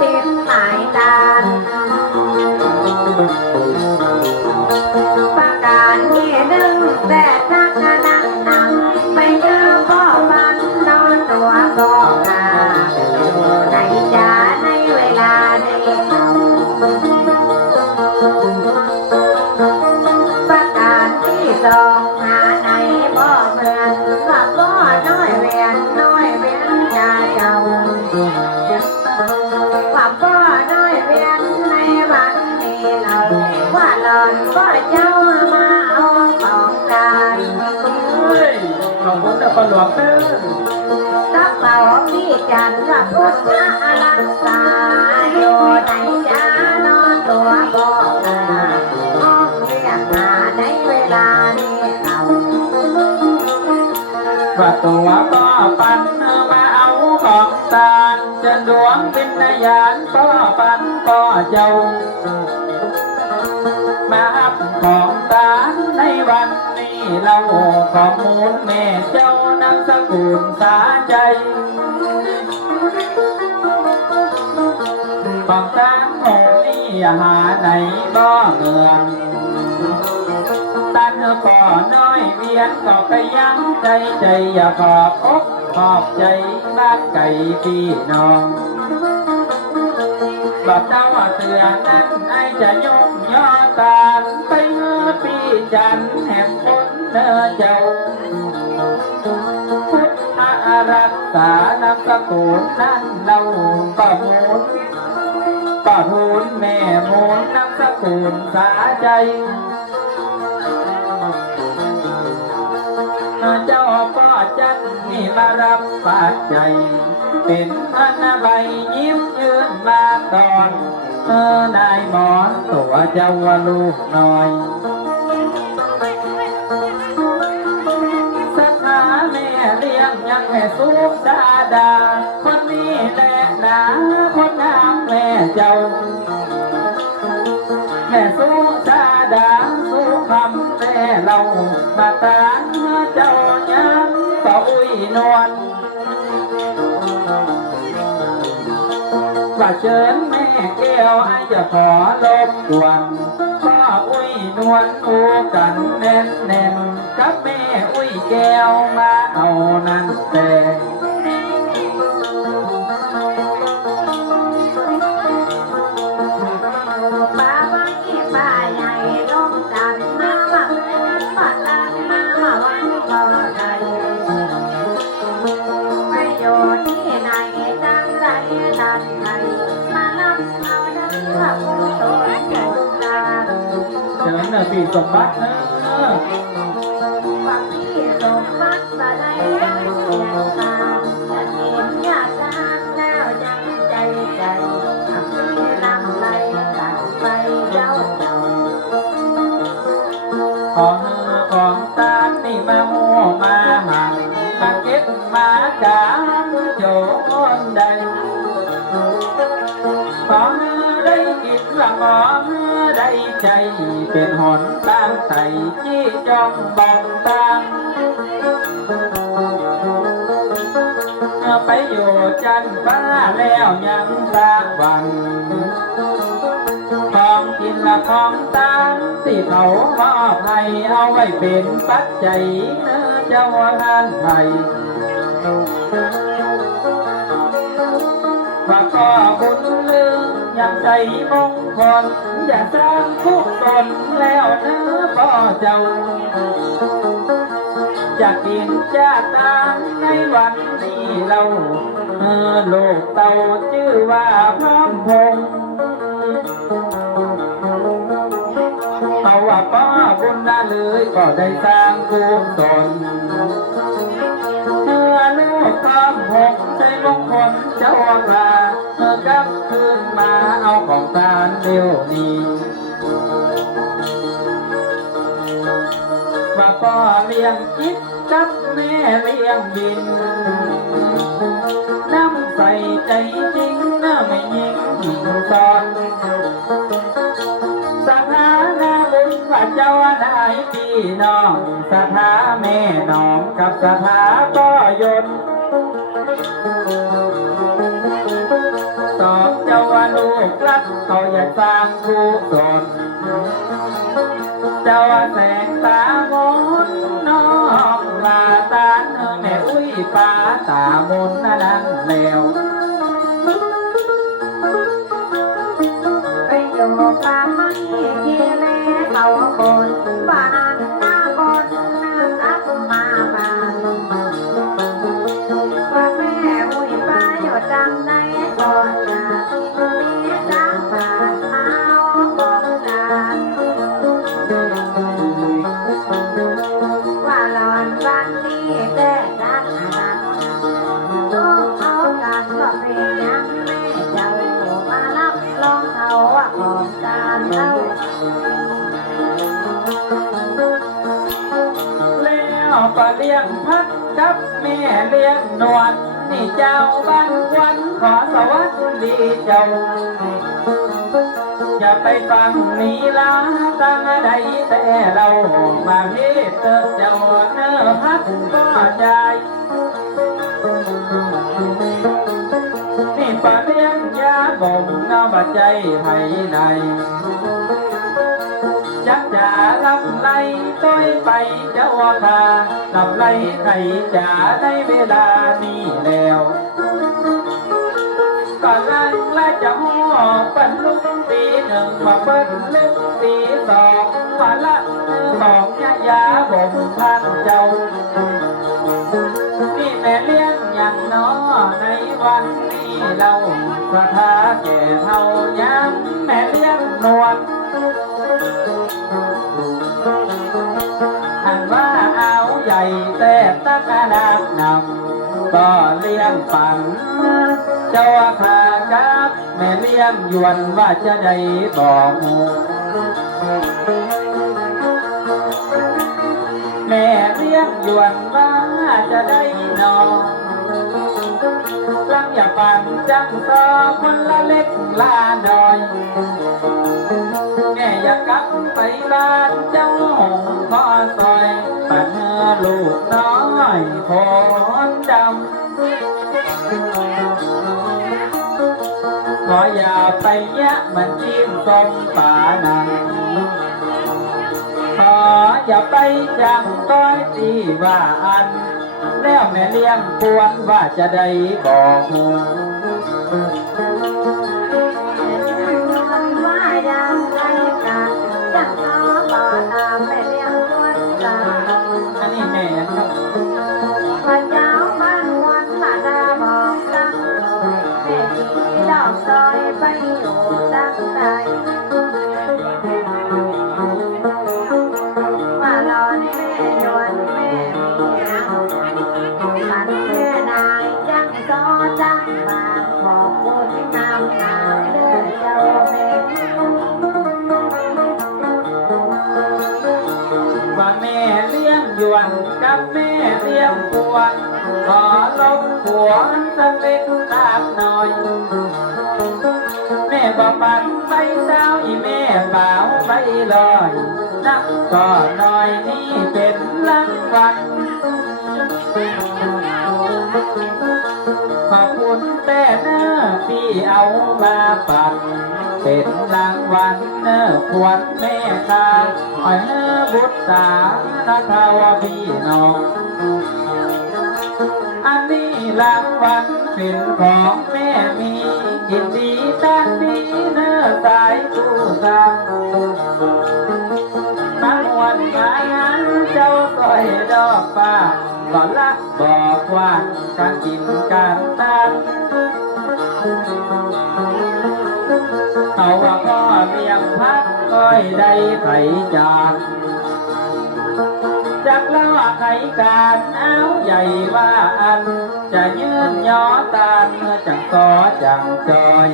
ดินหมายดานประกาศที่ดึงแต่นักนั่งนั่งไปเจอพ่อฟันนอนตัวก็หาในจ้าในเวลาในเขาประกาศที่สองหาในบ่เมืองว่าบ่น้อยเวียนน้อยเวียนยาเจ้าว่าบ่น้อยเวียนในวันนี้เราว่าหลอนบ่เจ้ามาเอาของการขอบคุณนะปลวกเด้อกระเป๋าพี่จันว่าพุทธรักษาอยู่ในจ้านอนตัวบ่ห้องเรียกหาในเวลานี้เรา ว่าตัวก็ปันมาเอาของตาลจะดวงเป็นนายานก็ปันก็เจ้ามาอับของตาลในวันนี้เราข้อมูลแม่เจ้านามสกุลสาใจของตาลของนี่หาไหนบ่เมืองตันก่อน้อยเวียนก็ไปยังใจใจอย่าขอบอกขอบใจบ้านไก่พี่น้องบอกเจ้าว่าเตือนนั้นไอ้จะยกย่อตาไปเมื่อปีจันแห่งคนเนื้อเจ้าพุทธรักษานามสกุลนั้นเราก็มูลก็ทูลแม่มูลนามสกุลสาใจเจ้าพ่อจันนี่มารับฝากใจเป็นพันใบยิ้มยืนมาตอนนายหมอนตัวเจ้าว่าลูกน้อยสถาแม่เลี้ยงยังแม่สุดาดาคนนี้แหละนะคนงามแม่เจ้าแม่สุดาดาสุคำแม่เรามาตามเจ้ายังก็อุ้ยนวลว่าเชิญแม่แก้วให้จะขอรบกวนพ่ออุ้ยนวลอูกันแน่นแน่นกับแม่อุ้ยแก้วมาเอานั่นแต่ป้าบ้านที่ป้าใหญ่ร่วมกันมาว่ามาดังมาวันบ่ได้ไปอยู่ที่ไหนดังไรดังไรมารับเอาดังว่าผู้โตโตตาเชิญนะพี่สมบัตินะว่าพี่สมบัติมาได้ยังเสียงตาจะเห็นญาติแล้วยังใจใจพี่นำไรกันไปเจ้าเจ้าของตานี่มาโมมาหังมาเก็บมาการโจนใดของได้กินละหอมได้ใจเป็นหอนตั้งใจจี้จ้องบองตั้งไปอยู่จันฟ้าแล้วยังตาวันของกินละของตามที่เขามอบให้เอาไว้เป็นปัจจัยเนื้อเจ้าทานไทยว่าก็บุญเลือยังใจมงคลอย่าสร้างผู้ตนแล้วเนื้อพ่อเจ้าจะกินจะตามในวันนี้เราลูกเต่าชื่อว่าพร้อมพงษ์เอาว่าป้าบุญนาเลยก็ได้สร้างกุศลเมื่อลูกพร้อมพงษ์ใช้มงคลเจ้ามากลับคืนมาเอาของทานเดี๋ยวนี้ว่าพ่อเลี้ยงจิตกับแม่เลี้ยงบินน้ำใส่ใจจริงน้าไม่ยิงหญิงสอนสถานะบุญว่าเจ้าได้พี่น้องสถาแม่น้องกับสถาก็ยนตอบ กรักเขาอยากสร้างกุศลเจ้าแสงตามนน้องลาตาแม่อุ้ยป้าตามนนั้นแล้วไปอยู่ป่าไม้ที่แลเขาคนบ้านหน้าคนนับมาบ้านว่าแม่อุ้ยป้าอยู่จังใดก่อนนะแม่จังบ้านเอาของจานว่าหลอนวันนี้แต่รักรักต้องเอากันก็เป็นยังแม่เจ้ามารับรองเขาว่าของจานเล่า แล้วก็เลี้ยงพัดกับแม่เลี้ยงนวลนี่เจ้าบ้านควันขอสวัสดีเจ้าอย่าไปฟังนี้ละตั้งใดแต่เรามาเฮ็ดเจ้าเนื้อพัดก็ใจนี่ป่าเลี้ยงยาบ่มเงาบาใจให้ในจักจะลำไรต้อยไปเจ้าค่ะลำไรไข่จ๋าในเวลานี้แล้วก่อนลังและจะหัวเป็นลุกตีหนึ่งมาเป็นลุกตีสองมาละของยาบ่มท่านเจ้านี่แม่เลี้ยงอย่างน้อในวันนี้เราสถาแก่เท่าย้ำแม่เลี้ยงนวลหันว่าเอาใหญ่แต่ตะกระดาษนำก็เลี้ยงฝันเจ้าขากับแม่เลี้ยงยวนว่าจะได้บอกแม่เลี้ยงยวนว่าจะได้นอนลังอย่าปั่นจังซอคนละเล็กลาดอยแม่อยากกลับไปบ้านเจ้าหงพ่อซอยปัดเนื้อลูกน้อยพรดำขออย่าไปแยะมันจิ้มส้มป่านังขออย่าไปจังต้อยตีว่าอันแล้วแม่เลี้ยงปวนว่าจะได้บอกว่ายังไงกันจังน้อต่อตามแม่เลี้ยงวันตา อันนี้แม่ครับ พระเจ้าบ้านวันมาดาบอกตั้งแม่ที่ดอกซอยไปอยู่ตั้งใดว่าหลอนแม่ยวนแม่เมียปัดแม่นายจังซอจังบางบอกบุญนำนามเด้อเจ้าแม่ ว่าแม่เลี้ยงยวนกับแม่เลี้ยงปวนขอลบหัวสักเล็กตากหน่อยแม่บอกปันไปเจ้าอีแม่เปล่าไปลอยนักก็หน่อยนี่เป็นรางวัลขอบคุณแต่เน้อที่เอามาปัดเป็นรางวัลเน้อควรแม่ตาอ้อยเน้อบุตรสาวนาทาวพี่น้องอันนี้รางวัลเป็นของแม่มียินดีตันดีเน้อสายผู้สั่งมาวันมางานเจ้าสอยดอกฟ้าก่อนละบอกว่าการกินการตั้งเขาว่าพ่อเลี้ยงพัดก้อยได้ไผ่จานจากแล้วว่าไข่การเอาใหญ่ว่าอันจะยืนย่อตามเมื่อจังต่อจังจอย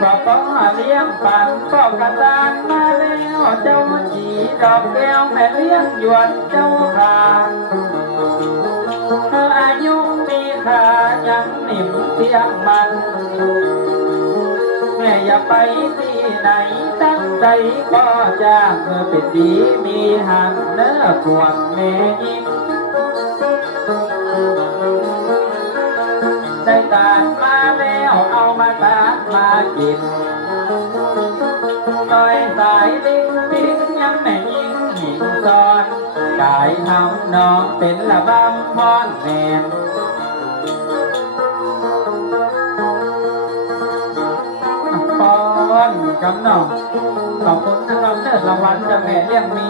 บอกพ่อเลี้ยงปั่นก็กระตานมาแล้วเจ้าจีดอกแก้วแม่เลี้ยงหยวนเจ้าขาอายุมีค่ายังนิ่มเทียงมันแม่อย่าไปที่ไหนตั้งใจก็จ้างเธอเป็นดีมีหันเนื้อขวดแม่ยิ่ง ได้ตานมาแล้วเอามาตานมากินต่อยสายลิงทิ้งยังแม่ยิงหิงซ้อนกายทำน้องเป็นละบำพอนแมนพรกำนองขอบคุณนะครับเนิดรางวัลจากแม่เลี้ยงมี